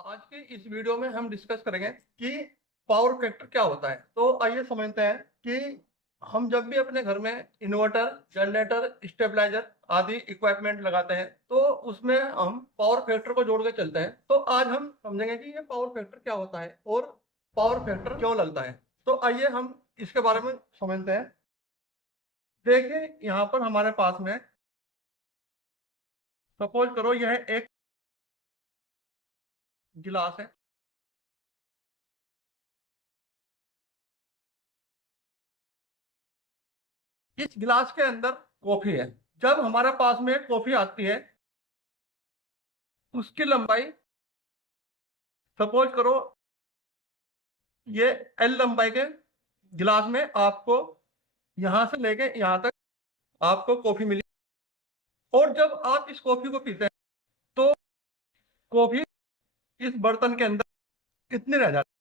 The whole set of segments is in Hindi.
आज की इस वीडियो में हम डिस्कस करेंगे कि पावर फैक्टर क्या होता है। तो आइए समझते हैं कि हम जब भी अपने घर में इन्वर्टर, जनरेटर, स्टेबलाइजर आदि इक्विपमेंट लगाते हैं तो उसमें हम पावर फैक्टर को जोड़ के चलते हैं। तो आज हम समझेंगे कि ये पावर फैक्टर क्या होता है और पावर फैक्टर क्यों लगता है। तो आइए हम इसके बारे में समझते हैं। देखिए, यहाँ पर हमारे पास में सपोज करो यह एक गिलास है। इस गिलास के अंदर कॉफी है। जब हमारे पास में कॉफी आती है, उसकी लंबाई सपोज करो ये एल लंबाई के गिलास में आपको यहां से लेके यहां तक आपको कॉफी मिली। और जब आप इस कॉफी को पीते हैं तो कॉफी इस बर्तन के अंदर कितनी रह जाती है।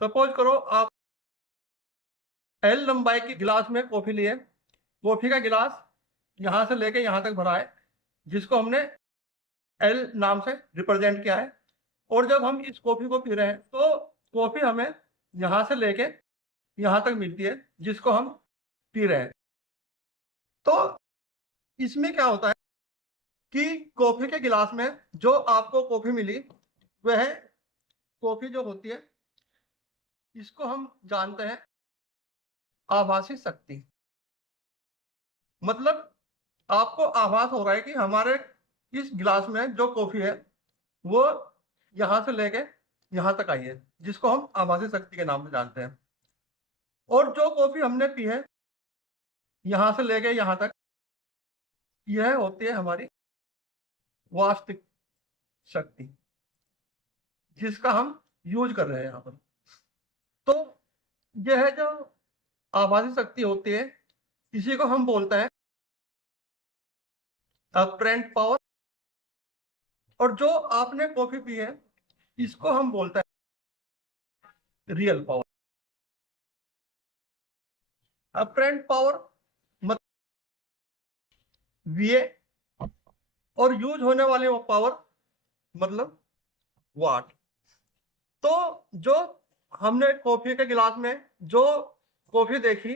सपोज करो आप एल लंबाई की गिलास में कॉफी लिए, कॉफी का गिलास यहां से लेके यहां तक भरा है, जिसको हमने एल नाम से रिप्रेजेंट किया है। और जब हम इस कॉफी को पी रहे हैं तो कॉफी हमें यहां से लेके यहां तक मिलती है, जिसको हम पी रहे हैं। तो इसमें क्या होता है कि कॉफी के गिलास में जो आपको कॉफी मिली, वह कॉफी जो होती है, इसको हम जानते हैं आभासी शक्ति। मतलब आपको आभास हो रहा है कि हमारे इस गिलास में जो कॉफी है वो यहां से लेके यहां तक आई है, जिसको हम आभासी शक्ति के नाम से जानते हैं। और जो कॉफी हमने पी है यहां से लेके यहां तक, यह होती है हमारी वास्तविक शक्ति, जिसका हम यूज कर रहे हैं यहाँ पर। तो यह जो आभासी शक्ति होती है, इसी को हम बोलते हैं अपरेंट पावर। और जो आपने कॉफी पी है, इसको हम बोलते हैं रियल पावर। अपरेंट पावर मतलब वीए, और यूज होने वाले वो पावर मतलब वाट। तो जो हमने कॉफी के गिलास में जो कॉफी देखी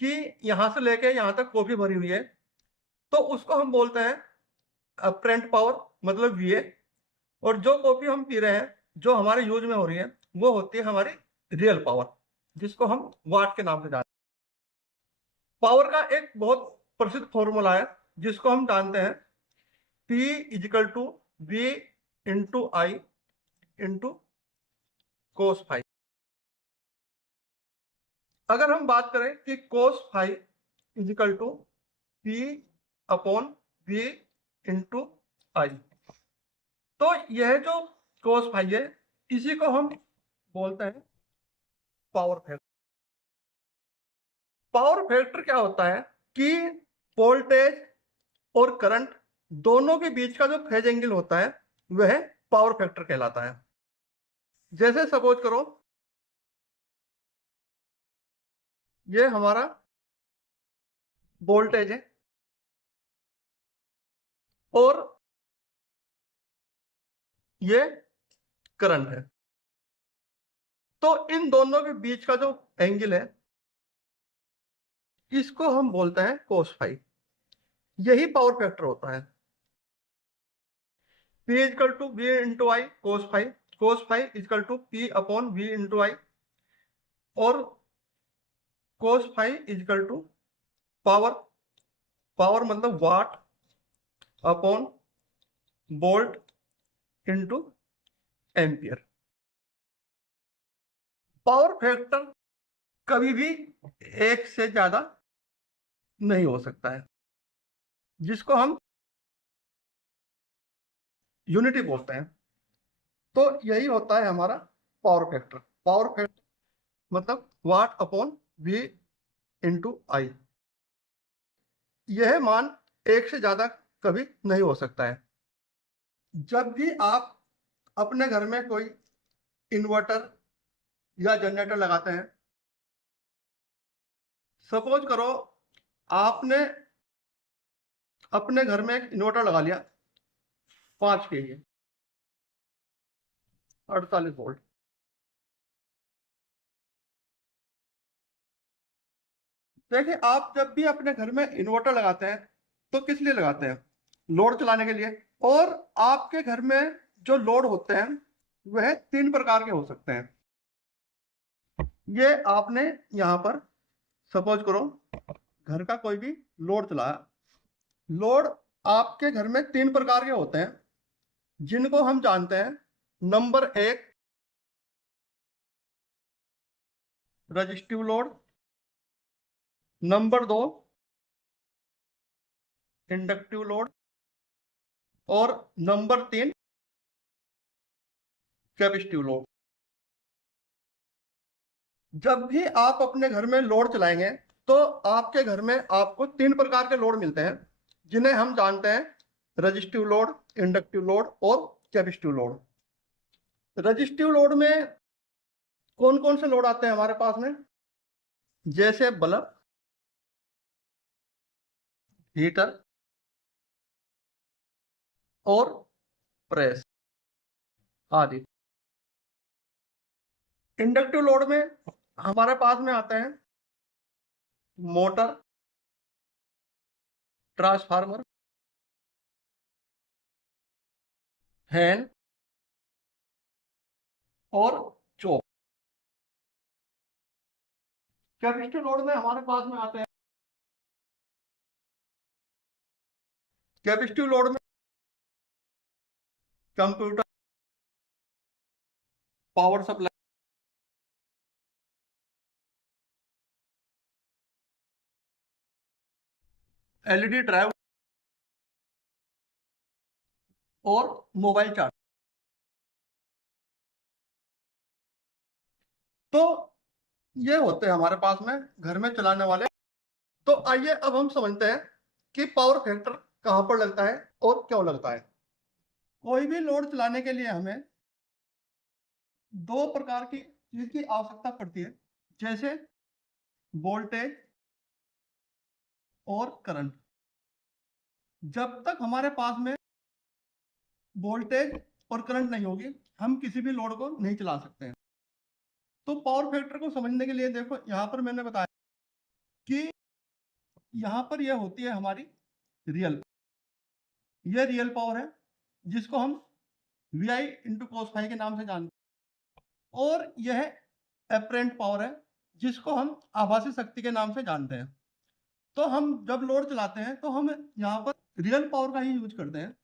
कि यहां से लेके यहां तक कॉफी भरी हुई है, तो उसको हम बोलते हैं अपरेंट पावर मतलब वीए। और जो कॉफी हम पी रहे हैं, जो हमारे यूज में हो रही है, वो होती है हमारी रियल पावर, जिसको हम वाट के नाम से जानते हैं। पावर का एक बहुत प्रसिद्ध फॉर्मूला है, जिसको हम जानते हैं P equal to V into I into cos phi. अगर हम बात करें कि cos phi equal to P upon V into I, तो यह जो कोस फाइव है, इसी को हम बोलते हैं पावर फैक्टर। पावर फैक्टर क्या होता है कि वोल्टेज और करंट दोनों के बीच का जो फेज एंगल होता है, वह पावर फैक्टर कहलाता है। जैसे सपोज करो ये हमारा वोल्टेज है और ये करंट है। तो इन दोनों के बीच का जो एंगल है, इसको हम बोलते हैं कोस फाइव। यही पावर फैक्टर होता है। P equal to V into I cos phi, cos phi equal to P upon V into I. और cos phi equal to power, power मतलब watt upon volt into ampere. Power factor कभी भी एक से ज्यादा नहीं हो सकता है, जिसको हम यूनिटी बोलते हैं। तो यही होता है हमारा पावर फैक्टर। पावर फैक्टर मतलब वाट अपॉन वी इंटू आई। यह मान एक से ज्यादा कभी नहीं हो सकता है। जब भी आप अपने घर में कोई इन्वर्टर या जनरेटर लगाते हैं, सपोज करो आपने अपने घर में एक इन्वर्टर लगा लिया 5 kVA। 48 वोल्ट। देखिए, आप जब भी अपने घर में इन्वर्टर लगाते हैं तो किस लिए लगाते हैं? लोड चलाने के लिए। और आपके घर में जो लोड होते हैं वह 3 प्रकार के हो सकते हैं। ये आपने यहाँ पर सपोज करो घर का कोई भी लोड चलाया। लोड आपके घर में 3 प्रकार के होते हैं जिनको हम जानते हैं। Number 1 resistive load, number 2 inductive load और नंबर 3 कैपेसिटिव लोड। जब भी आप अपने घर में लोड चलाएंगे तो आपके घर में आपको 3 प्रकार के लोड मिलते हैं जिन्हें हम जानते हैं रजिस्टिव लोड, इंडक्टिव लोड और कैपेसिटिव लोड। रजिस्टिव लोड में कौन कौन से लोड आते हैं हमारे पास में? जैसे बल्ब, हीटर और प्रेस आदि। इंडक्टिव लोड में हमारे पास में आते हैं मोटर, ट्रांसफार्मर, फैन और चौक। कैपेसिटिव लोड में हमारे पास में आते हैं कैपेसिटिव लोड में computer, power supply, LED drive और मोबाइल चार्ज। तो ये होते हैं हमारे पास में घर में चलाने वाले। तो आइए अब हम समझते हैं कि पावर फैक्टर कहाँ पर लगता है और क्यों लगता है। कोई भी लोड चलाने के लिए हमें 2 प्रकार की चीज की आवश्यकता पड़ती है, जैसे वोल्टेज और करंट। जब तक हमारे पास में वोल्टेज और करंट नहीं होगी हम किसी भी लोड को नहीं चला सकते हैं। तो पावर फैक्टर को समझने के लिए देखो यहाँ पर मैंने बताया कि यहाँ पर यह होती है हमारी रियल, ये रियल पावर है जिसको हम VI इंटू cos फाई के नाम से जानते हैं। और यह एपरेंट पावर है जिसको हम आभासी शक्ति के नाम से जानते हैं। तो हम जब लोड चलाते हैं तो हम यहाँ पर रियल पावर का ही यूज करते हैं।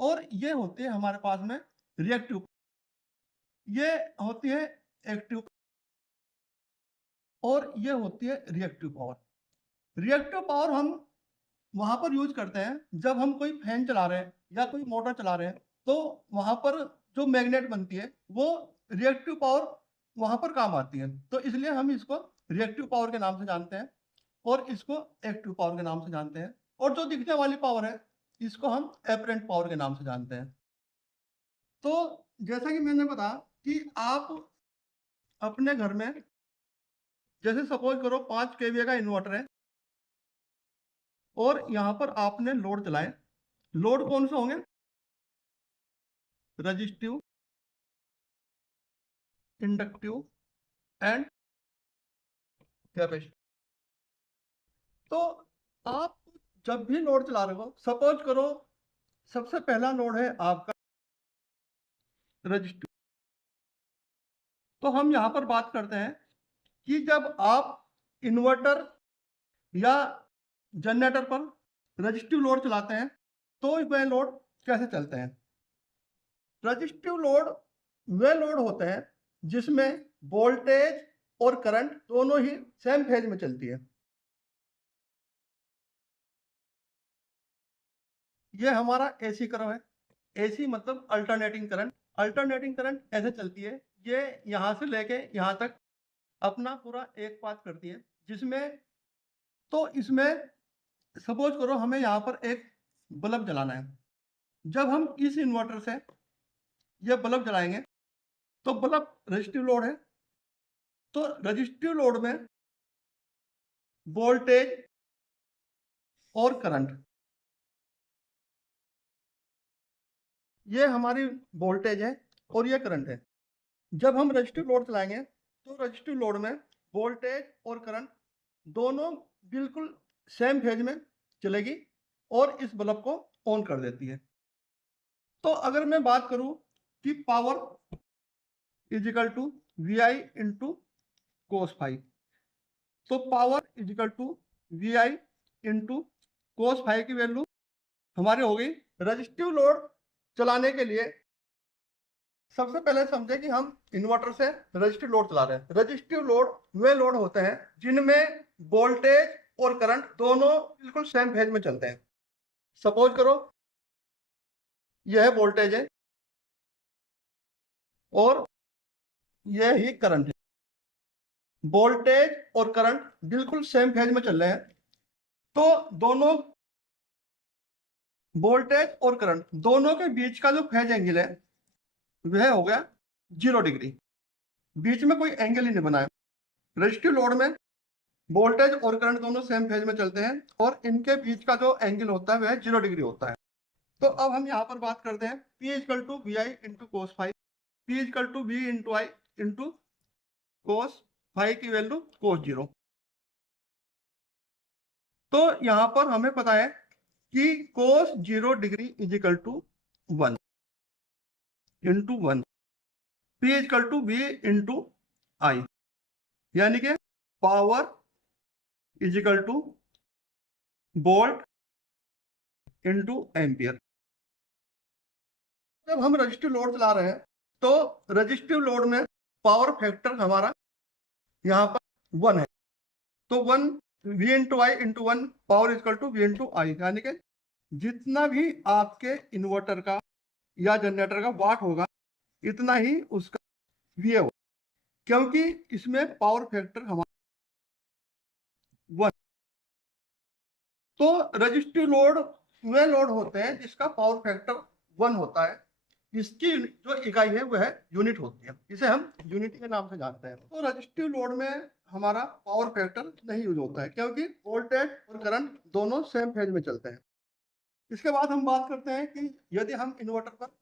और ये होती है हमारे पास में रिएक्टिव, ये होती है एक्टिव और ये होती है रिएक्टिव पावर। रिएक्टिव पावर हम वहां पर यूज करते हैं जब हम कोई फैन चला रहे हैं या कोई मोटर चला रहे हैं तो वहां पर जो मैग्नेट बनती है वो रिएक्टिव पावर वहां पर काम आती है। तो इसलिए हम इसको रिएक्टिव पावर के नाम से जानते हैं और इसको एक्टिव पावर के नाम से जानते हैं। और जो दिखने वाली पावर है इसको हम एपरेंट पावर के नाम से जानते हैं। तो जैसा कि मैंने बताया कि आप अपने घर में जैसे सपोज करो 5 kVA का इन्वर्टर है और यहाँ पर आपने लोड चलाए। लोड कौन से होंगे? Resistive, inductive and capacitive. तो आप जब भी लोड चला रहे हो, सपोज करो सबसे पहला लोड है आपका रजिस्टिव। तो हम यहाँ पर बात करते हैं कि जब आप इन्वर्टर या जनरेटर पर रजिस्टिव लोड चलाते हैं तो वह लोड कैसे चलते हैं? रजिस्टिव लोड वे लोड होते हैं जिसमें वोल्टेज और करंट दोनों ही सेम फेज में चलती है। ये हमारा एसी कर्व है। एसी मतलब अल्टरनेटिंग करंट। अल्टरनेटिंग करंट ऐसे चलती है, ये यहाँ से लेके यहाँ तक अपना पूरा एक पाथ करती है जिसमें, तो इसमें सपोज करो हमें यहाँ पर एक बल्ब जलाना है। जब हम इस इन्वर्टर से ये बल्ब जलाएंगे तो बल्ब रजिस्टिव लोड है। तो रजिस्टिव लोड में वोल्टेज और करंट, ये हमारी वोल्टेज है और ये करंट है। जब हम रजिस्टिव लोड चलाएंगे तो रजिस्टिव लोड में वोल्टेज और करंट दोनों बिल्कुल सेम फेज में चलेगी और इस बल्ब को ऑन कर देती है। तो अगर मैं बात करूं कि power is equal to V I into cos five, तो power is equal to V I into cos five की वैल्यू हमारी हो गई। रजिस्टिव लोड चलाने के लिए सबसे पहले समझे कि हम इन्वर्टर से रजिस्टिव लोड चला रहे हैं। रजिस्टिव लोड वे लोड होते हैं जिनमें वोल्टेज और करंट दोनों बिल्कुल सेम फेज में चलते हैं। सपोज करो यह वोल्टेज है और यह ही करंट है। वोल्टेज और करंट बिल्कुल सेम फेज में चल रहे हैं, तो दोनों वोल्टेज और करंट दोनों के बीच का जो फेज एंगल है वह हो गया 0 डिग्री। बीच में कोई एंगल ही नहीं बना है। रजिस्टिव लोड में वोल्टेज और करंट दोनों सेम फेज में चलते हैं और इनके बीच का जो एंगल होता है वह 0 डिग्री होता है। तो अब हम यहाँ पर बात करते हैं P equal to V I into cos phi, P equal to V into I into cos five की वैल्यू कोस 0। तो यहाँ पर हमें पता है कि cos 0 degree equal to 1 into 1, P equal to V into I, यानी कि power equal to volt into ampere. जब हम रजिस्टिव लोड चला रहे हैं तो रजिस्टिव लोड में पावर फैक्टर हमारा यहाँ पर 1 है, तो 1 V into I into 1 power equal to V into I, यानी कि जितना भी आपके इन्वर्टर का या जनरेटर का वाट होगा इतना ही उसका वी होगा, क्योंकि इसमें पावर फैक्टर हमारा 1। तो रजिस्टिव लोड वे लोड होते हैं जिसका पावर फैक्टर 1 होता है। इसकी जो इकाई है वह यूनिट होती है, इसे हम यूनिट के नाम से जानते हैं। तो रजिस्टिव लोड में हमारा पावर फैक्टर नहीं यूज होता है क्योंकि वोल्टेज और करंट दोनों सेम फेज में चलते हैं। इसके बाद हम बात करते हैं कि यदि हम इन्वर्टर पर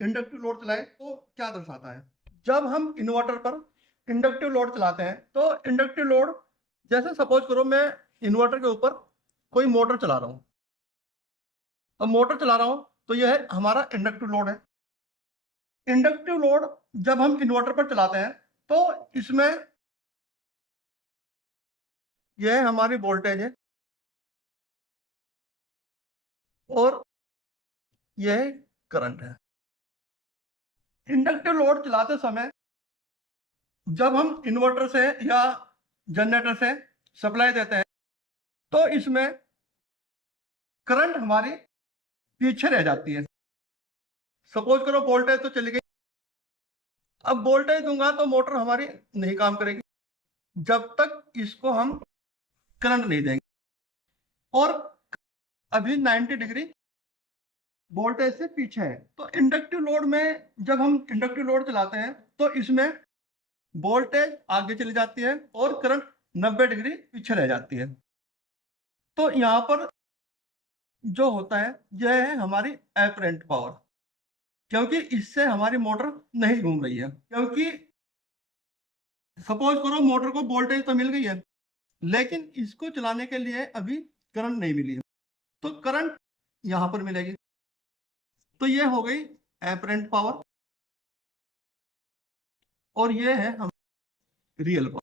इंडक्टिव लोड चलाएं तो क्या दर्शाता है। जब हम इन्वर्टर पर इंडक्टिव लोड चलाते हैं तो इंडक्टिव लोड, जैसे सपोज करो मैं इन्वर्टर के ऊपर कोई मोटर चला रहा हूँ। अब मोटर चला रहा हूँ तो यह हमारा इंडक्टिव लोड है। इंडक्टिव लोड जब हम इन्वर्टर पर चलाते हैं तो इसमें यह हमारी वोल्टेज है और यह करंट है। इंडक्टिव लोड चलाते समय जब हम इन्वर्टर से या जनरेटर से सप्लाई देते हैं तो इसमें करंट हमारी पीछे रह जाती है। सपोज करो वोल्टेज तो चली गई, अब वोल्टेज दूंगा तो मोटर हमारी नहीं काम करेगी जब तक इसको हम करंट नहीं देंगे। और अभी 90 डिग्री वोल्टेज से पीछे है। तो इंडक्टिव लोड में जब हम इंडक्टिव लोड चलाते हैं तो इसमें वोल्टेज आगे चली जाती है और करंट 90 डिग्री पीछे रह जाती है। तो यहाँ पर जो होता है यह है हमारी एपरेंट पावर, क्योंकि इससे हमारी मोटर नहीं घूम रही है। क्योंकि सपोज करो मोटर को वोल्टेज तो मिल गई है लेकिन इसको चलाने के लिए अभी करंट नहीं मिली है, तो करंट यहाँ पर मिलेगी। तो ये हो गई एपरेंट पावर और ये है हम रियल पावर।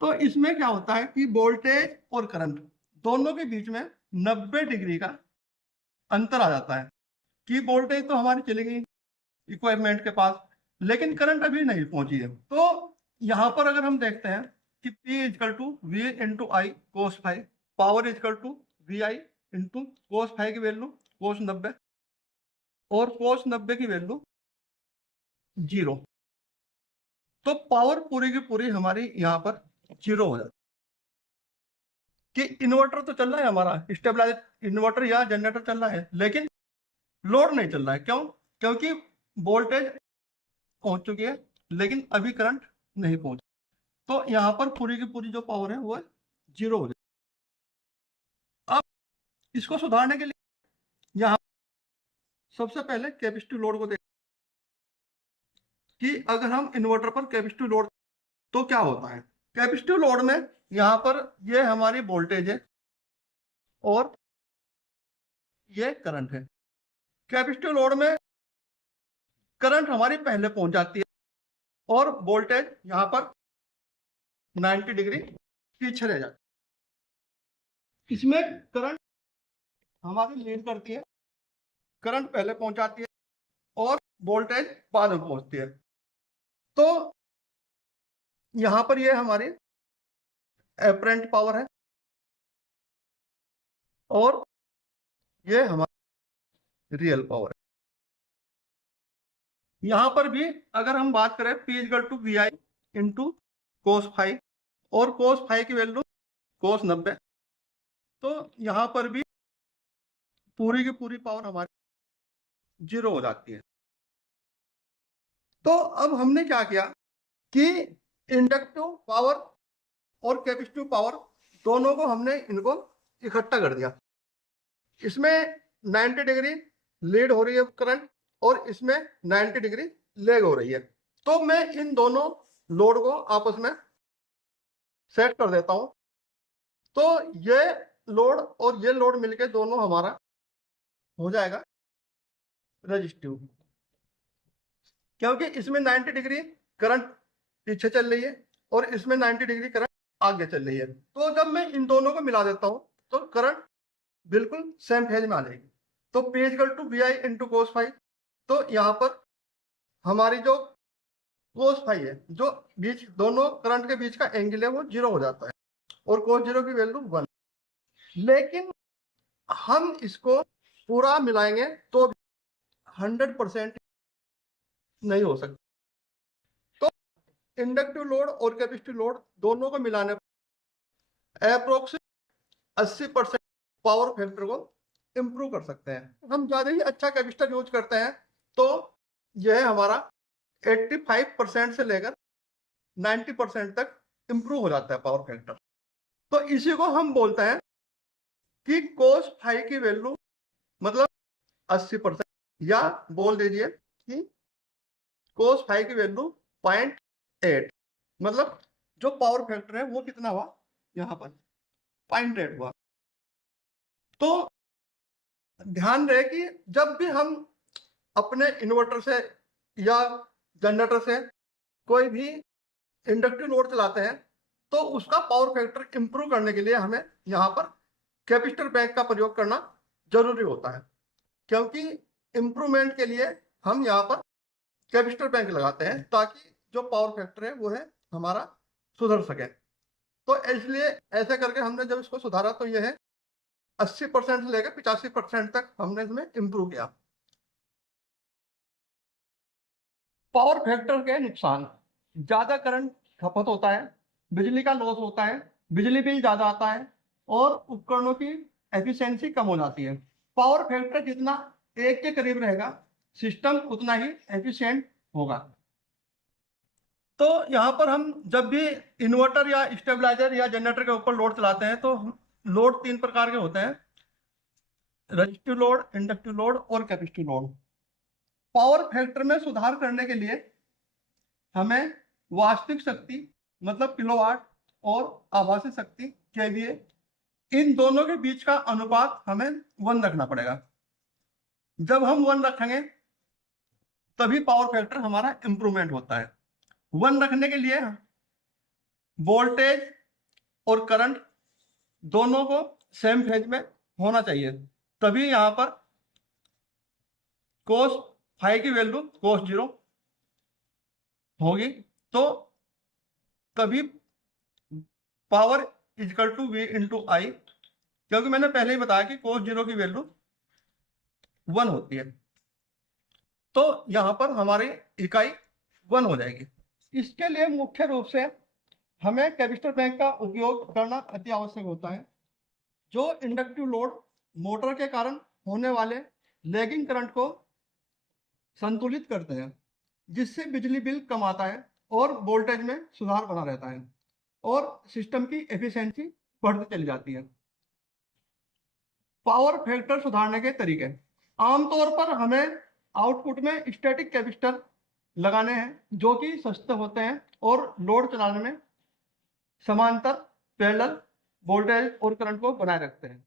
तो इसमें क्या होता है कि वोल्टेज और करंट दोनों के बीच में 90 डिग्री का अंतर आ जाता है कि वोल्टेज तो हमारी चली गई इक्विपमेंट के पास लेकिन करंट अभी नहीं पहुंची है। तो यहाँ पर अगर हम देखते हैं कि P equal to V into I cos five, power equal to V I into cos five की वैल्यू कोस 90 और कोस 90 की वैल्यू 0, तो पावर पूरी की पूरी हमारी यहाँ पर 0 हो जाती है। कि इन्वर्टर तो चल रहा है हमारा स्टेबलाइज, इन्वर्टर या जनरेटर चल रहा है लेकिन लोड नहीं चल रहा है। क्यों? क्योंकि वोल्टेज पहुंच चुकी है लेकिन अभी करंट नहीं पहुंचा, तो यहाँ पर पूरी की पूरी जो पावर है वो 0 हो जाए। अब इसको सुधारने के लिए यहाँ सबसे पहले कैपेसिटिव लोड को कि अगर हम इन्वर्टर पर कैपेसिटिव लोड तो क्या होता है। कैपेसिटिव लोड में यहाँ पर ये हमारी वोल्टेज है और ये करंट है। कैपेसिटिव लोड में करंट हमारी पहले पहुंच जाती है और वोल्टेज यहाँ पर 90 डिग्री पीछे रह जाती है। इसमें करंट हमारी लीड करती है, करंट पहले पहुंच जाती है और वोल्टेज बाद में पहुंचती है। तो यहाँ पर ये हमारी एपरेंट पावर है और ये हमारी रियल पावर है। यहाँ पर भी अगर हम बात करें P equal to V I into cos five और कोस फाइव की वैल्यू कोस 90, तो यहाँ पर भी पूरी की पूरी पावर हमारी 0 हो जाती है। तो अब हमने क्या किया कि इंडक्टिव पावर और कैपेसिटिव पावर दोनों को हमने इनको इकट्ठा कर दिया। इसमें 90 डिग्री लीड हो रही है करंट और इसमें 90 डिग्री लैग हो रही है। तो मैं इन दोनों लोड को आपस में सेट कर देता हूं। तो ये लोड और ये लोड मिलके दोनों हमारा हो जाएगा रेजिस्टिव, क्योंकि इसमें 90 डिग्री करंट पीछे चल रही है और इसमें 90 डिग्री करंट आगे चल रही है। तो जब मैं इन दोनों को मिला देता हूं तो करंट बिल्कुल सेम फेज में आ जाएगी। तो P equal to V I into cos five, तो यहाँ पर हमारी जो कोस फाइव है, जो बीच दोनों करंट के बीच का एंगल है, वो 0 हो जाता है और कोस 0 की वैल्यू 1। लेकिन हम इसको पूरा मिलाएंगे तो 100% नहीं हो सकता। तो इंडक्टिव लोड और कैपेसिटिव लोड दोनों को मिलाने पर अप्रोक्स 80% पावर फैक्टर को इंप्रूव कर सकते हैं। हम ज्यादा ही अच्छा कैपेसिटर यूज करते हैं तो यह हमारा 85% से लेकर 90% तक इंप्रूव हो जाता है पावर फैक्टर। तो इसी को हम बोलते हैं कि कोस फाइव की वैल्यू मतलब 80%, या बोल दीजिए कि कोस फाइव की वैल्यू 0.8, मतलब जो पावर फैक्टर है वो कितना हुआ, यहाँ पर 0.8 हुआ। तो ध्यान रहे कि जब भी हम अपने इन्वर्टर से या जनरेटर से कोई भी इंडक्टिव लोड चलाते हैं तो उसका पावर फैक्टर इंप्रूव करने के लिए हमें यहाँ पर कैपेसिटर बैंक का प्रयोग करना जरूरी होता है, क्योंकि इंप्रूवमेंट के लिए हम यहाँ पर कैपेसिटर बैंक लगाते हैं ताकि जो पावर फैक्टर है वो है हमारा सुधर सके। तो इसलिए ऐसे करके हमने जब इसको सुधारा तो यह है 80% से लेकर 85% तक हमने इसमें इंप्रूव किया। पावर फैक्टर के नुकसान, ज्यादा करंट खपत होता है, बिजली का लॉस होता है, बिजली बिल ज्यादा आता है और उपकरणों की एफिशिएंसी कम हो जाती है। पावर फैक्टर जितना 1 के करीब रहेगा सिस्टम उतना ही एफिशिएंट होगा। तो यहाँ पर हम जब भी इन्वर्टर या स्टेबलाइजर या जनरेटर के ऊपर लोड चलाते हैं तो लोड 3 प्रकार के होते हैं, रेजिस्टिव लोड, इंडक्टिव लोड और कैपेसिटिव लोड। पावर फैक्टर में सुधार करने के लिए हमें वास्तविक शक्ति मतलब किलोवाट और आभासी शक्ति केवीए, इन दोनों के बीच का अनुपात हमें 1 रखना पड़ेगा। जब हम 1 रखेंगे तभी पावर फैक्टर हमारा इंप्रूवमेंट होता है। 1 रखने के लिए वोल्टेज और करंट दोनों को सेम फेज में होना चाहिए, तभी यहाँ पर कोस फाइव की वैल्यू कोस 0 होगी। तो तभी power equal to V into I, क्योंकि मैंने पहले ही बताया कि कोस 0 की वैल्यू 1 होती है। तो यहाँ पर हमारी इकाई 1 हो जाएगी। इसके लिए मुख्य रूप से हमें कैपेसिटर बैंक का उपयोग करना अति आवश्यक होता है, जो इंडक्टिव लोड मोटर के कारण होने वाले लैगिंग करंट को संतुलित करते हैं, जिससे बिजली बिल कम आता है और वोल्टेज में सुधार बना रहता है और सिस्टम की एफिशिएंसी बढ़ती चली जाती है। पावर फैक्टर सुधारने के तरीके, आमतौर पर हमें आउटपुट में स्टैटिक कैपेसिटर लगाने हैं जो कि सस्ते होते हैं और लोड चलाने में समांतर पैरेलल वोल्टेज और करंट को बनाए रखते हैं।